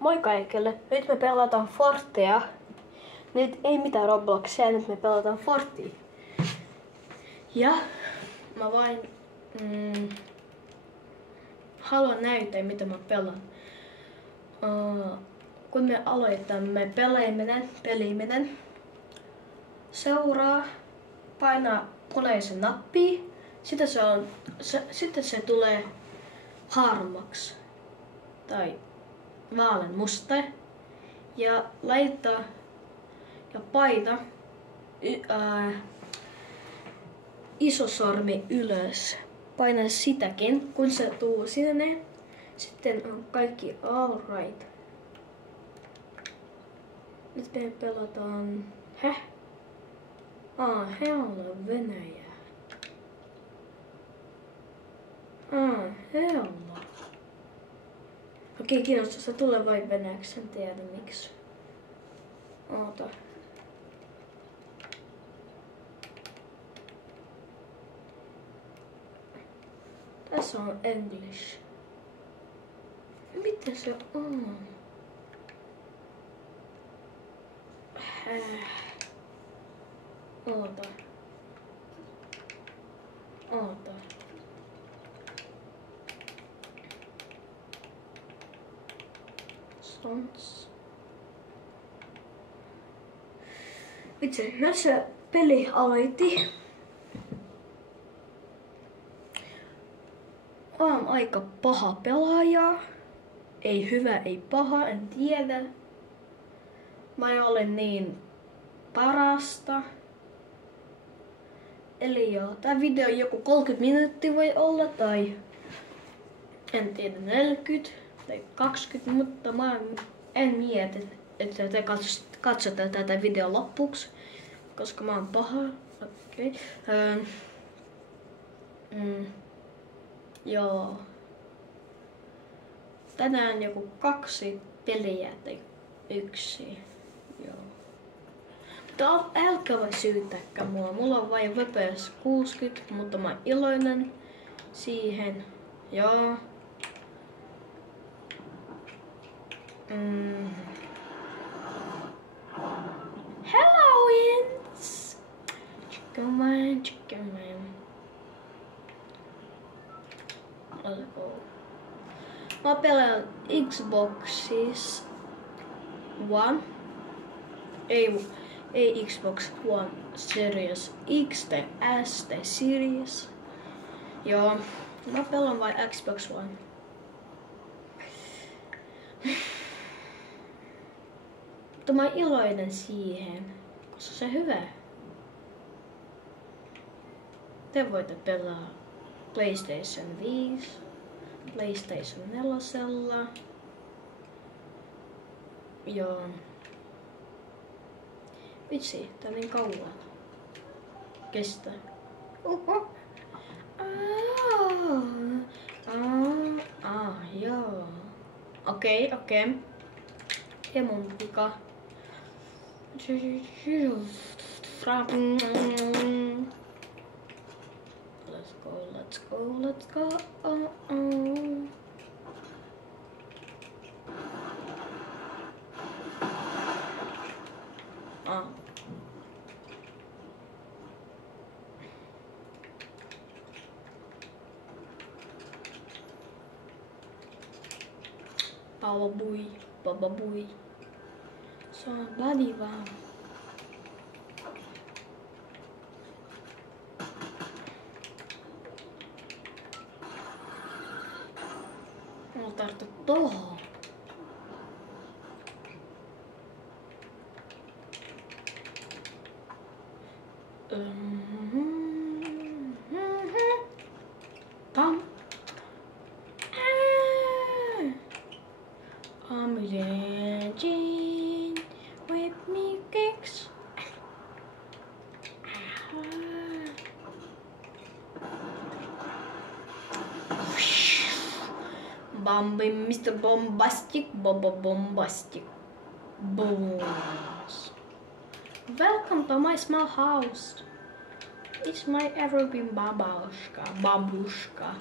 Moi kaikille! Nyt me pelataan Fortea. Nyt ei mitään Robloxia, nyt me pelataan Fortea. Ja mä vain haluan näyttää mitä mä pelaan. Kun me aloitamme peliminen, seuraa, painaa punaisen nappia, sitten se tulee harmaksi tai vaaleanmusta ja laittaa ja paita iso sormi ylös. Paina sitäkin, kun se tuu sinne, sitten on kaikki alright. Nyt me pelataan... Hella Venäjä. Hella. Okei, kiinnostaa. Se tulee vain venäjäksi, en tiedä miksi. Oota. Tässä on English. Mitä se on? Oota. Sons. Vitsi, näissä peli aloitti. Olen aika paha pelaaja. Ei hyvä, ei paha, en tiedä. Mä en ole niin parasta. Eli joo, tää video joku 30 minuuttia voi olla tai en tiedä 40 tai 20, mutta mä en mieti, että te katsotte tätä videon loppuksi, koska mä oon paha. Okei. Joo. Tänään joku 2 peliä tai 1. Joo. Mutta älkää vai syyttäkään mua. Mulla on vain VPS 60, mutta mä oon iloinen siihen. Joo. Hello, Jens! Chicken man. Let's go. Mä pelaan Xboxis One. Ei Xbox One Series X tai S tai Series. Joo, mä pelaan vain Xbox One. Mutta mä oon iloinen siihen, koska se on hyvä. Te voitte pelaa PlayStation 5, PlayStation 4. Joo. Vitsi, tää niin kauan. Kestää. Joo. Okei. Ja mun vika. Let's go. Baba bui. Somebody vaan. Mulla tarttu tohon. Pam. I'm a legend with me kicks. Bambi, Mr. Bombastic, Bombastic. Booms. Welcome to my small house. It's my evergreen babushka. Babushka.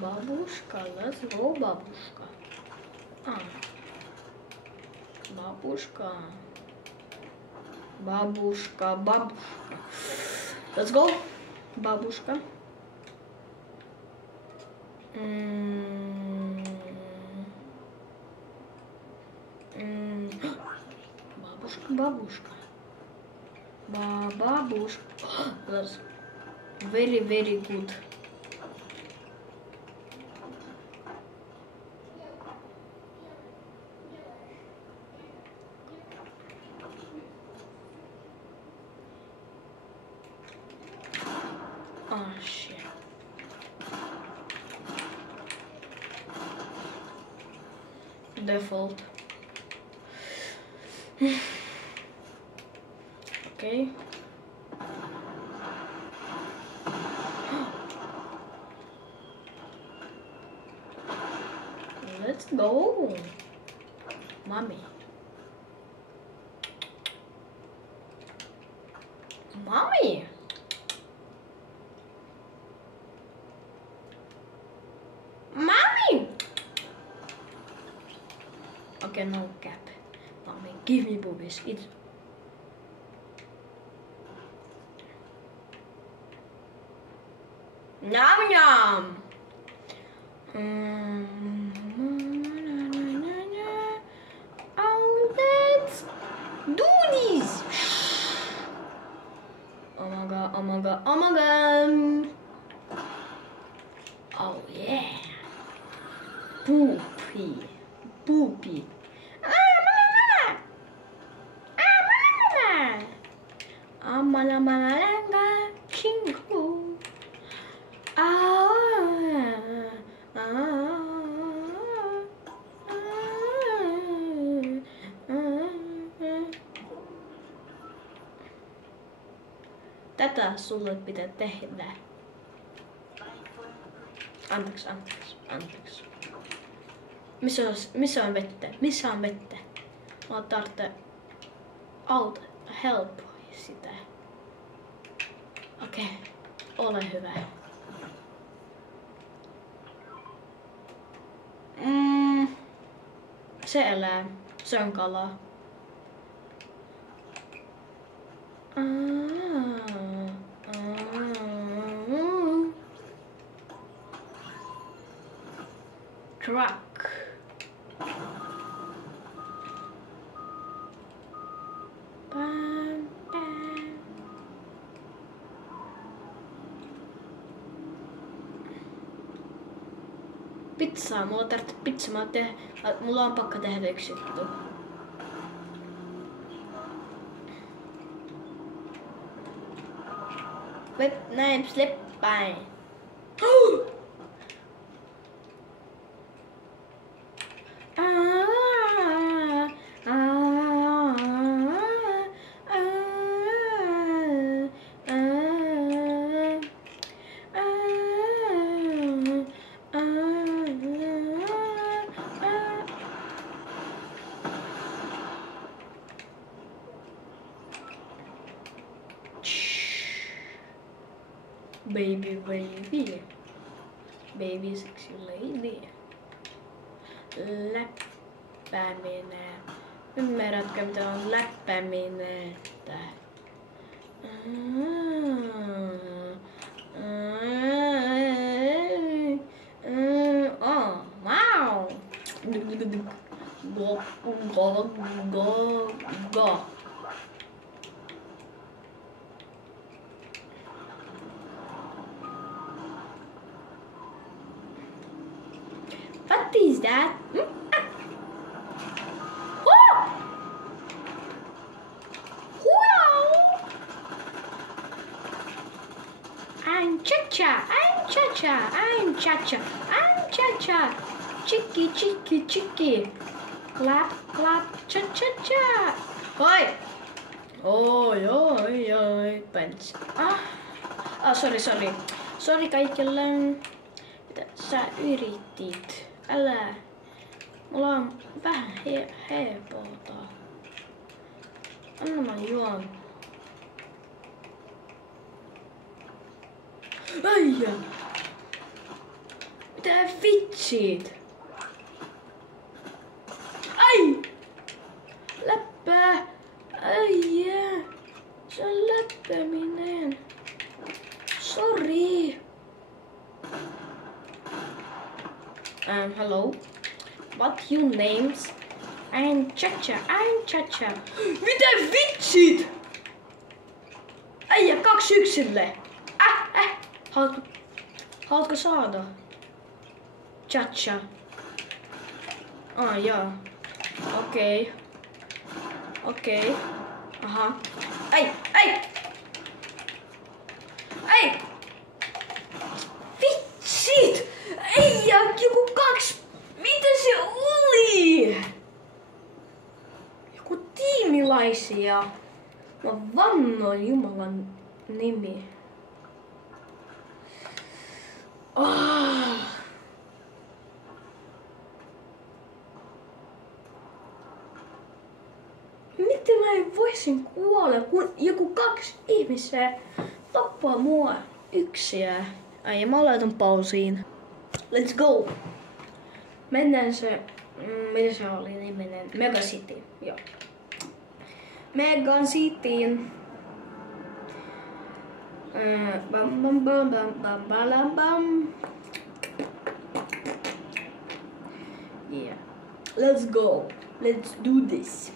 Babushka, let's go, babushka. Babushka. Babushka, babushka. Let's go, babushka. Babushka, babushka. Babushka. That's very, very good. Oh shit. Default. Okay. Let's go. Mommy. Mommy. Mommy. Okay, no cap. Mommy, give me boobies. It's Nom nom. Oh, let's do this. Oh my god, oh my god, oh my god. Oh yeah. Poopy. Poopy. Amalamalanga chingu. Tätä sulle pitää tehdä. Anteeksi. Missä on vettä? Missä on vettä? Mä tarvitsen helppoa sitä. Okei, ole hyvä. Se elää. Se on kala. Truck. Bam, bam. Pizzaa, mulla tarvitsee pizzaa. Mulla on pakko tehdä yksi juttu. Näin sleppäin. Baby sexy lady. Läppäminen. Ymmärrätkö mitä on läppäminen? Wow. Go. What is that? Oh! Wow! I'm cha-cha. Chicky. Clap, cha-cha-cha. Oi! Oi, pants. Sorry. Sorry kaikille. Mitä sä yritit? Älä. Mulla on vähän heepota. Anna mä juon. Äijä! Mitä vitsit? Ai! Läppää! Ai jää! Se on läppäminen. Sorry. Hello. What your names? I'm Chacha. Mitä vitsit? Äijä 2 yksille. Haluatko saada? Chacha. Joo. Okei. Aha. Ai! Vitsit! Äijä, joku 2. Mitä se oli? Joku tiimilaisia. Mä vannoin Jumalan nimi. Miten mä en voisin kuolla, kun joku 2 ihmistä tappaa mua yksiä? Ai, mä laitan pausiin. Let's go! Mennään se... mitä se oli niminen? Mega City, joo. Mega Cityin. Bam. Yeah. Let's go. Let's do this.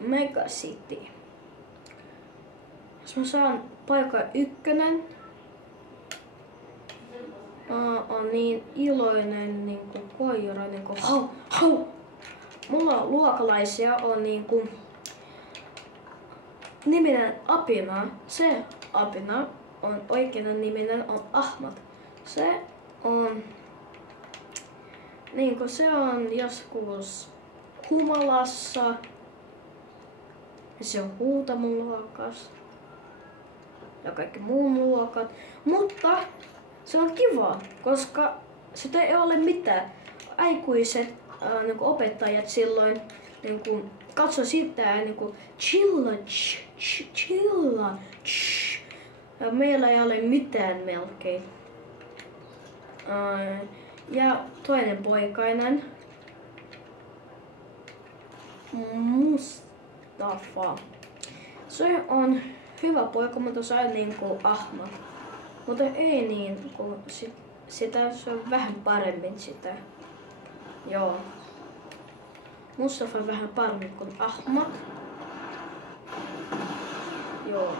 Mega City. Jos mä saan paikan 1, on niin iloinen niinku koira, niinku hau. Mulla luokalaisia on niinku niminen Apina. Se Apina on oikeinen niminen on Ahmad. Se on niinku se on joskus humalassa. Se on Huutamon luokas ja kaikki muun luokat, mutta se on kiva, koska sitä ei ole mitään. Aikuiset niinku opettajat silloin niinku katso sitä niinku chilla. Ja meillä ei ole mitään melkein. Ja toinen poikainen Mustafa. Se on hyvä poika, mutta se on niinku Ahmad. Mutta ei niin kuin sitä, se on vähän paremmin sitä. Joo. Mustafa on vähän paremmin kuin Ahmad. Joo.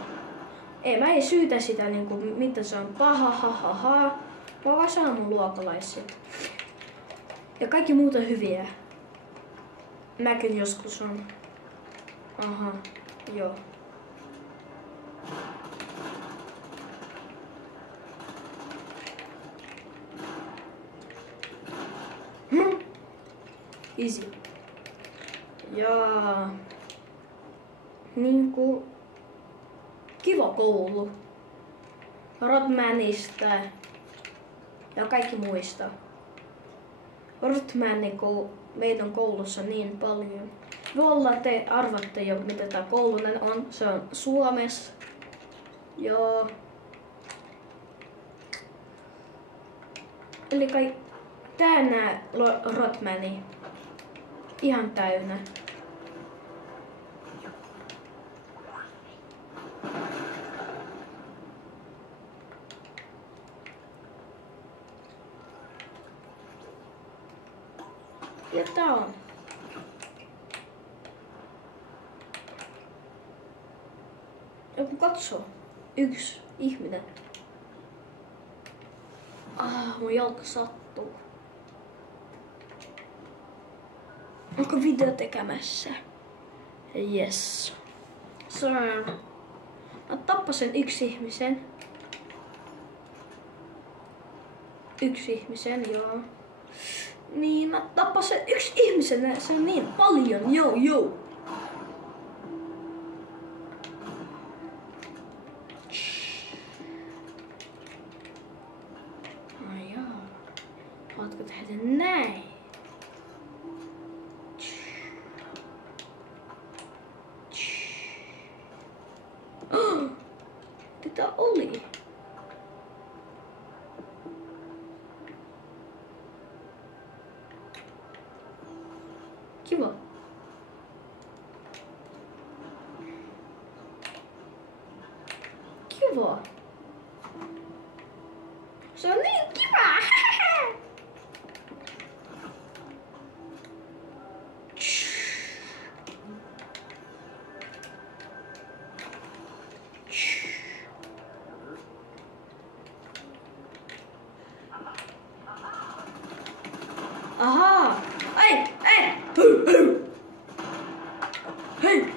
Mä ei syytä sitä niinku mitä se on paha. Mä vaan saan mun luokalaiset. Ja kaikki muut on hyviä. Mäkin joskus on. Aha, joo. Easy. Ja niinku kiva koulu. Rodmanista ja kaikki muista. Rodmanin meitä on koulussa niin paljon. Voi te arvatte jo mitä tää koulunen on. Se on Suomessa. Joo. Eli täynnä Rodmani. Ihan täynnä. Ja tää on. Joku katsoo. 1 ihminen. Mun jalka sattuu. Onko video tekemässä? Yes. So, mä tappasin 1 ihmisen. 1 ihmisen, joo. Niin, mä tappasin 1 ihmisen, se on niin paljon, joo. Haluatko tehdä näin? oli? Kiva. Kiva. Se on niin kiva. Ahaa! Ei! Ei! Hei!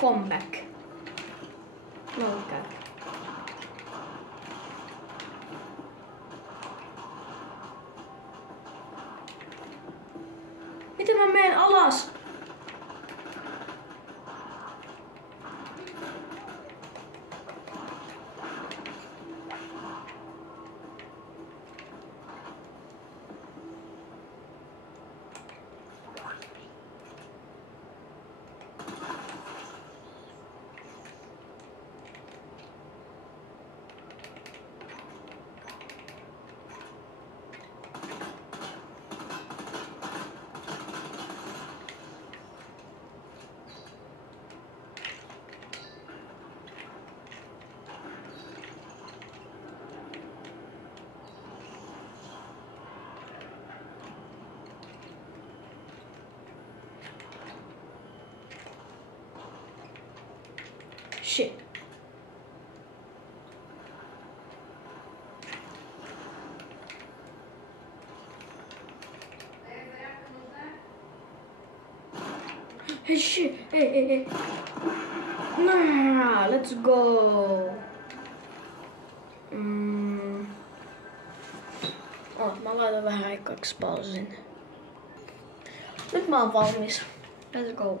Come back. No käy. Miten mä menen alas? Shit. Hey shit. Hey. Nah, let's go. Mä laitan vähän aikaksi pausin. Nyt mä oon valmis. Let's go.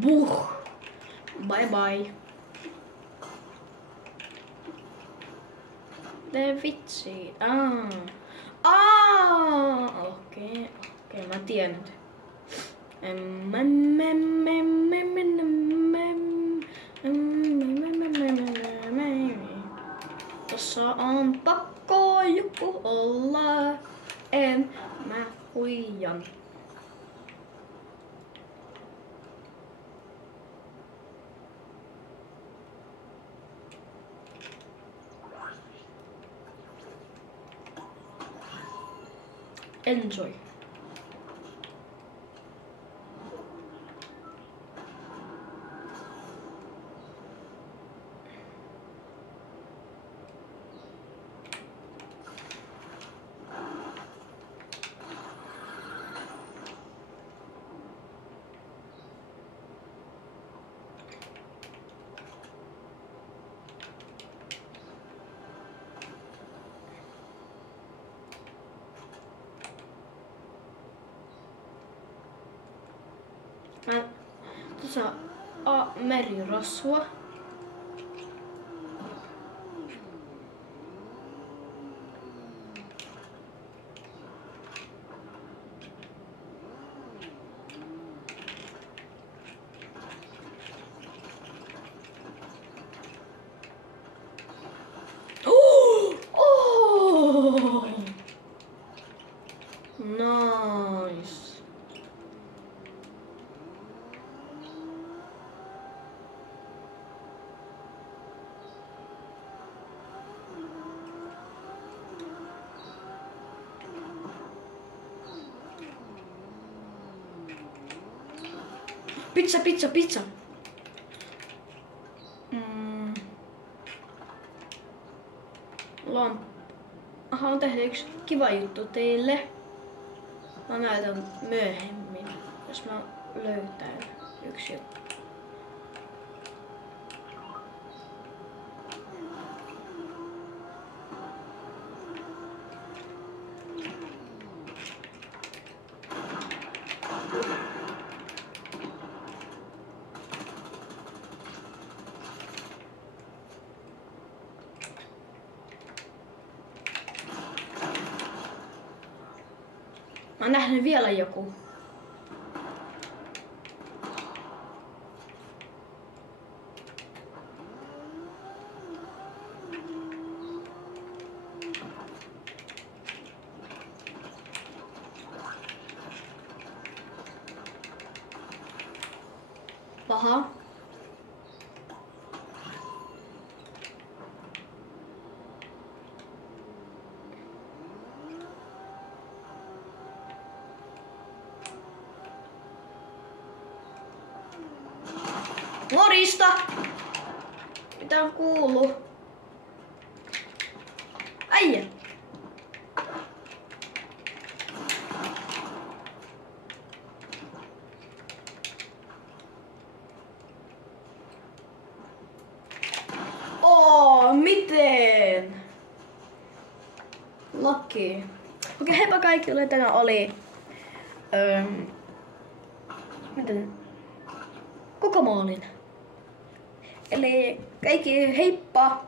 Buh. Bye bye. Ne vitsi. Okei, mä tiedän nyt. Tossa on pakko joku olla. En mä huijan. Enjoy. Tuossa on merirosvo. Nice. Pizza. Haluan tehdä yksi kiva juttu teille. Mä näytän myöhemmin, jos mä löytän yksi juttu. oon nähnyt vielä joku. Paha. Morista! Mitä on kuuluu? Äijä! Miten? Lucky. Okei, heipä kaikille, tänään oli... miten? Kokomaalin. Eli kaikki heippa!